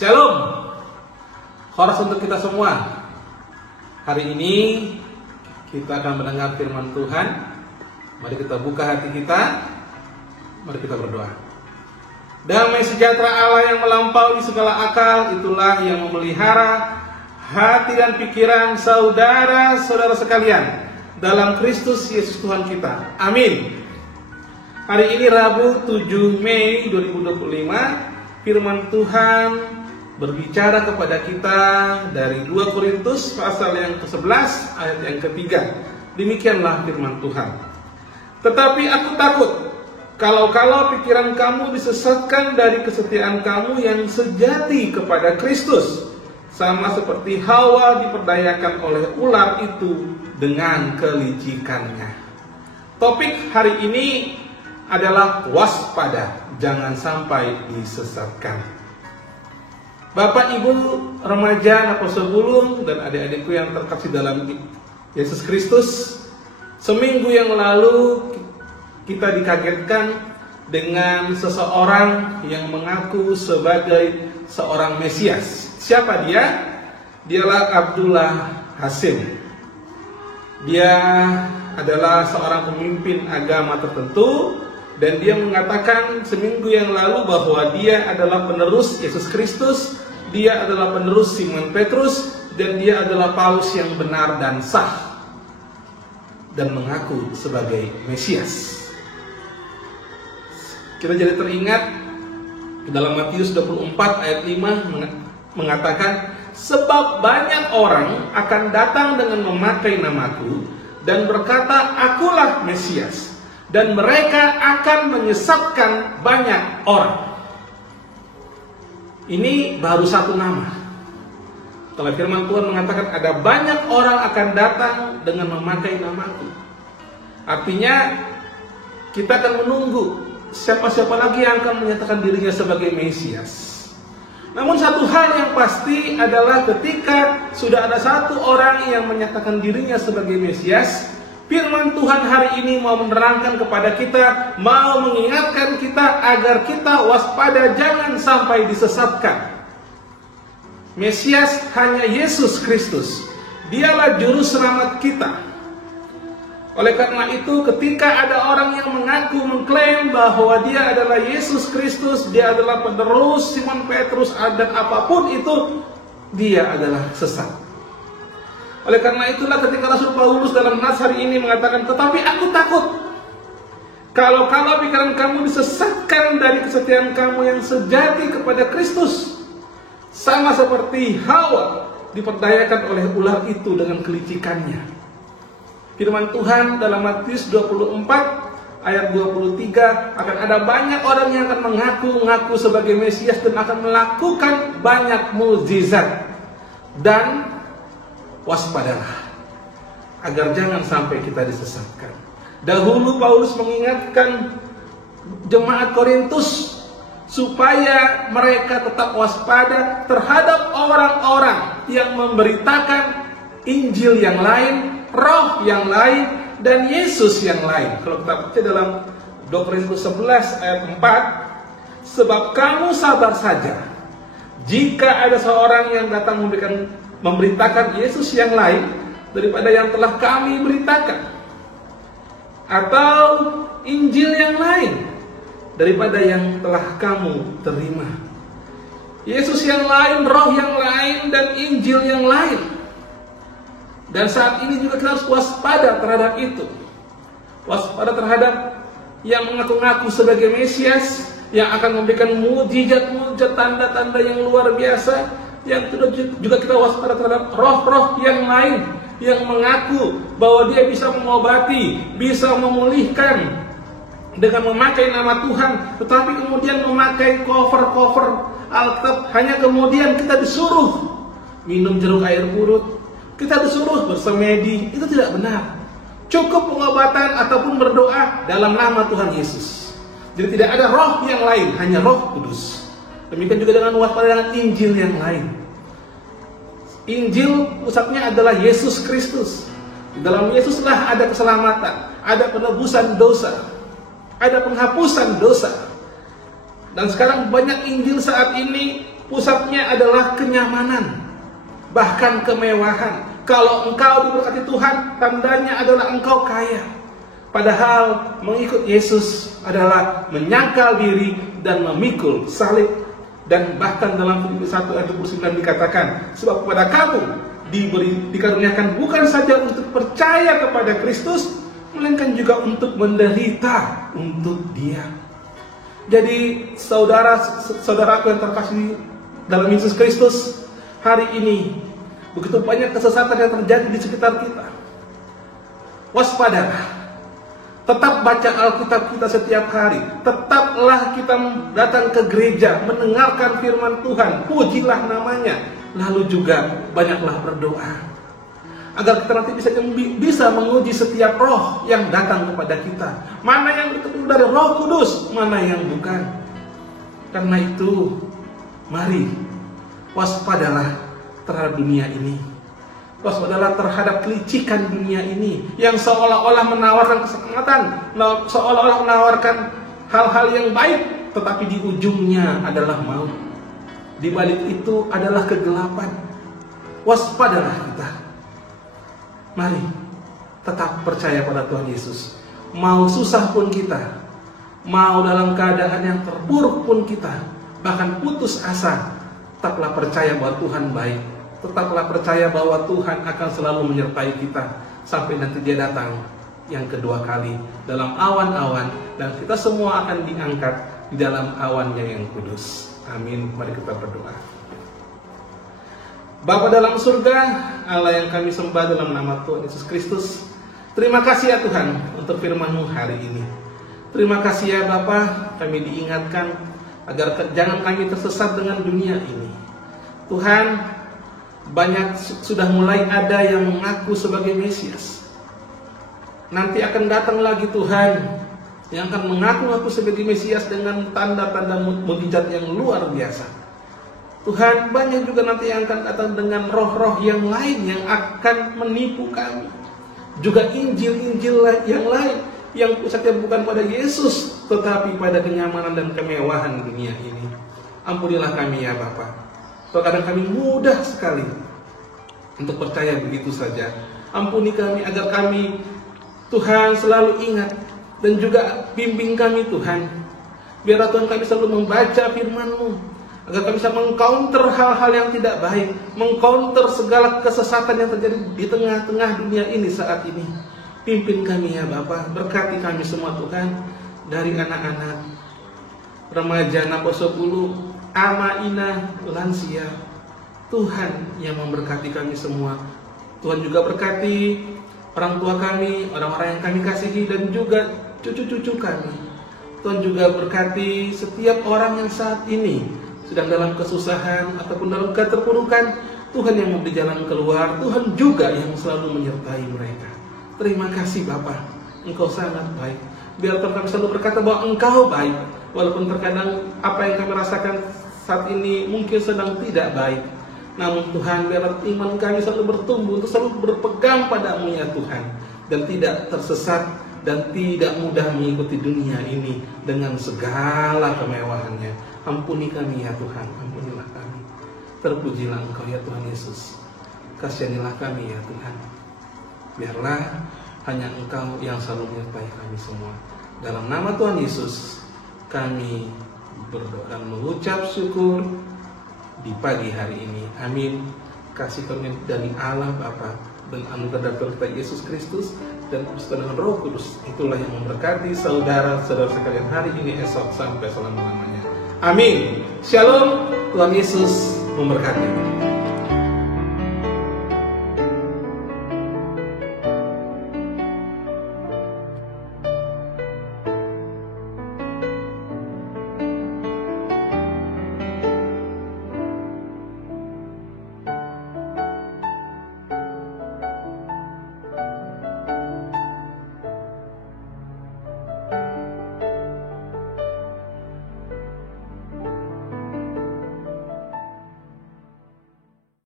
Shalom, khotbah untuk kita semua. Hari ini kita akan mendengar firman Tuhan. Mari kita buka hati kita. Mari kita berdoa. Damai sejahtera Allah yang melampaui segala akal, itulah yang memelihara hati dan pikiran saudara-saudara sekalian dalam Kristus Yesus Tuhan kita. Amin. Hari ini Rabu 7 Mei 2025, firman Tuhan berbicara kepada kita dari 2 Korintus pasal yang ke-11 ayat yang ke-3. Demikianlah firman Tuhan. Tetapi aku takut kalau pikiran kamu disesatkan dari kesetiaan kamu yang sejati kepada Kristus, sama seperti Hawa diperdayakan oleh ular itu dengan kelicikannya. Topik hari ini adalah waspada, jangan sampai disesatkan. Bapak, Ibu, remaja, Naposol Bulung, dan adik-adikku yang terkasih dalam Yesus Kristus, seminggu yang lalu kita dikagetkan dengan seseorang yang mengaku sebagai seorang Mesias. Siapa dia? Dialah Abdullah Hasim. Dia adalah seorang pemimpin agama tertentu, dan dia mengatakan seminggu yang lalu bahwa dia adalah penerus Yesus Kristus, dia adalah penerus Simon Petrus, dan dia adalah Paus yang benar dan sah, dan mengaku sebagai Mesias. Kita jadi teringat dalam Matius 24 ayat 5 mengatakan, sebab banyak orang akan datang dengan memakai namaku dan berkata, akulah Mesias, dan mereka akan menyesatkan banyak orang. Ini baru satu nama. Kalau firman Tuhan mengatakan ada banyak orang akan datang dengan memakai namaku, artinya kita akan menunggu siapa-siapa lagi yang akan menyatakan dirinya sebagai Mesias. Namun satu hal yang pasti adalah ketika sudah ada satu orang yang menyatakan dirinya sebagai Mesias, firman Tuhan hari ini mau menerangkan kepada kita, mau mengingatkan kita agar kita waspada, jangan sampai disesatkan. Mesias hanya Yesus Kristus. Dialah juru selamat kita. Oleh karena itu, ketika ada orang yang mengaku mengklaim bahwa dia adalah Yesus Kristus, dia adalah penerus Simon Petrus, dan apapun itu, dia adalah sesat. Oleh karena itulah ketika Rasul Paulus dalam nas hari ini mengatakan, tetapi aku takut kalau pikiran kamu disesatkan dari kesetiaan kamu yang sejati kepada Kristus, sama seperti Hawa diperdayakan oleh ular itu dengan kelicikannya. Firman Tuhan dalam Matius 24 ayat 23, akan ada banyak orang yang akan mengaku sebagai Mesias dan akan melakukan banyak mukjizat. Dan waspadalah agar jangan sampai kita disesatkan. Dahulu Paulus mengingatkan jemaat Korintus supaya mereka tetap waspada terhadap orang-orang yang memberitakan Injil yang lain, roh yang lain, dan Yesus yang lain. Kalau kita baca dalam 2 Korintus 11 ayat 4, sebab kamu sabar saja jika ada seorang yang datang memberitakan Yesus yang lain daripada yang telah kami beritakan, atau Injil yang lain daripada yang telah kamu terima. Yesus yang lain, roh yang lain, dan Injil yang lain. Dan saat ini juga kita harus waspada terhadap itu. Waspada terhadap yang mengaku-ngaku sebagai Mesias, yang akan memberikan mujizat-mujizat, tanda-tanda yang luar biasa. Yang juga kita waspada terhadap roh-roh yang lain yang mengaku bahwa dia bisa mengobati, bisa memulihkan dengan memakai nama Tuhan, tetapi kemudian memakai cover Alkitab. Hanya kemudian kita disuruh minum jeruk air purut, kita disuruh bersemedi. Itu tidak benar. Cukup pengobatan ataupun berdoa dalam nama Tuhan Yesus. Jadi tidak ada roh yang lain, hanya Roh Kudus. Demikian juga dengan waspada dengan Injil yang lain. Injil pusatnya adalah Yesus Kristus. Di dalam Yesuslah ada keselamatan, ada penebusan dosa, ada penghapusan dosa. Dan sekarang banyak Injil saat ini Pusatnya adalah kenyamanan, bahkan kemewahan. Kalau engkau diberkati Tuhan, tandanya adalah engkau kaya. Padahal mengikut Yesus adalah menyangkal diri dan memikul salib. Dan bahkan dalam Filipi 1 ayat 29 dikatakan, sebab kepada kamu dikaruniakan bukan saja untuk percaya kepada Kristus, melainkan juga untuk menderita untuk Dia. Jadi saudaraku yang terkasih dalam Yesus Kristus, hari ini begitu banyak kesesatan yang terjadi di sekitar kita. Waspadalah. Tetap baca Alkitab kita setiap hari. Tetaplah kita datang ke gereja, mendengarkan firman Tuhan, pujilah namanya. Lalu juga banyaklah berdoa, agar kita nanti bisa menguji setiap roh yang datang kepada kita. Mana yang betul dari Roh Kudus, mana yang bukan. Karena itu, mari waspadalah terhadap dunia ini. Waspadalah terhadap kelicikan dunia ini yang seolah-olah menawarkan keselamatan, seolah-olah menawarkan hal-hal yang baik, tetapi di ujungnya adalah maut. Di balik itu adalah kegelapan. Waspadalah kita. Mari tetap percaya pada Tuhan Yesus. Mau susah pun kita, mau dalam keadaan yang terpuruk pun kita, bahkan putus asa, tetaplah percaya bahwa Tuhan baik. Tetaplah percaya bahwa Tuhan akan selalu menyertai kita sampai nanti Dia datang yang kedua kali dalam awan-awan, dan kita semua akan diangkat di dalam awannya yang kudus. Amin. Mari kita berdoa. Bapa dalam surga, Allah yang kami sembah dalam nama Tuhan Yesus Kristus, terima kasih ya Tuhan untuk firman-Mu hari ini. Terima kasih ya Bapa, kami diingatkan agar jangan kami tersesat dengan dunia ini. Tuhan, banyak sudah mulai ada yang mengaku sebagai Mesias. Nanti akan datang lagi Tuhan yang akan mengaku sebagai Mesias dengan tanda-tanda mukjizat yang luar biasa. Tuhan, banyak juga nanti yang akan datang dengan roh-roh yang lain yang akan menipu kami. Juga Injil-Injil yang lain yang pusatnya bukan pada Yesus, tetapi pada kenyamanan dan kemewahan dunia ini. Ampunilah kami ya Bapa. Terkadang kami mudah sekali untuk percaya begitu saja. Ampuni kami agar kami, Tuhan, selalu ingat dan juga bimbing kami Tuhan. Biar Tuhan kami selalu membaca firman-Mu, agar kami bisa mengcounter hal-hal yang tidak baik, mengcounter segala kesesatan yang terjadi di tengah-tengah dunia ini saat ini. Pimpin kami ya Bapa, berkati kami semua Tuhan, dari anak-anak, remaja, naposo bulu, ama, ina, lansia. Tuhan yang memberkati kami semua. Tuhan juga berkati orang tua kami, orang-orang yang kami kasihi, dan juga cucu-cucu kami. Tuhan juga berkati setiap orang yang saat ini sedang dalam kesusahan ataupun dalam keterpurukan. Tuhan yang memberi jalan keluar. Tuhan juga yang selalu menyertai mereka. Terima kasih Bapa, Engkau sangat baik. Biar Tuhan kami selalu berkata bahwa Engkau baik, walaupun terkadang apa yang kami rasakan saat ini mungkin sedang tidak baik. Namun Tuhan, biar iman kami selalu bertumbuh untuk selalu berpegang pada-Mu ya Tuhan, dan tidak tersesat dan tidak mudah mengikuti dunia ini dengan segala kemewahannya. Ampuni kami ya Tuhan, ampunilah kami. Terpujilah Engkau ya Tuhan Yesus. Kasihanilah kami ya Tuhan. Biarlah hanya Engkau yang selalu menyertai kami semua. Dalam nama Tuhan Yesus kami berdoa dan mengucap syukur di pagi hari ini. Amin. Kasih karunia dari Allah Bapa dan anugerah dari Tuhan Yesus Kristus dan persekutuan Roh Kudus, itulah yang memberkati saudara-saudara sekalian hari ini, esok, sampai selama-lamanya. Amin. Shalom. Tuhan Yesus memberkati.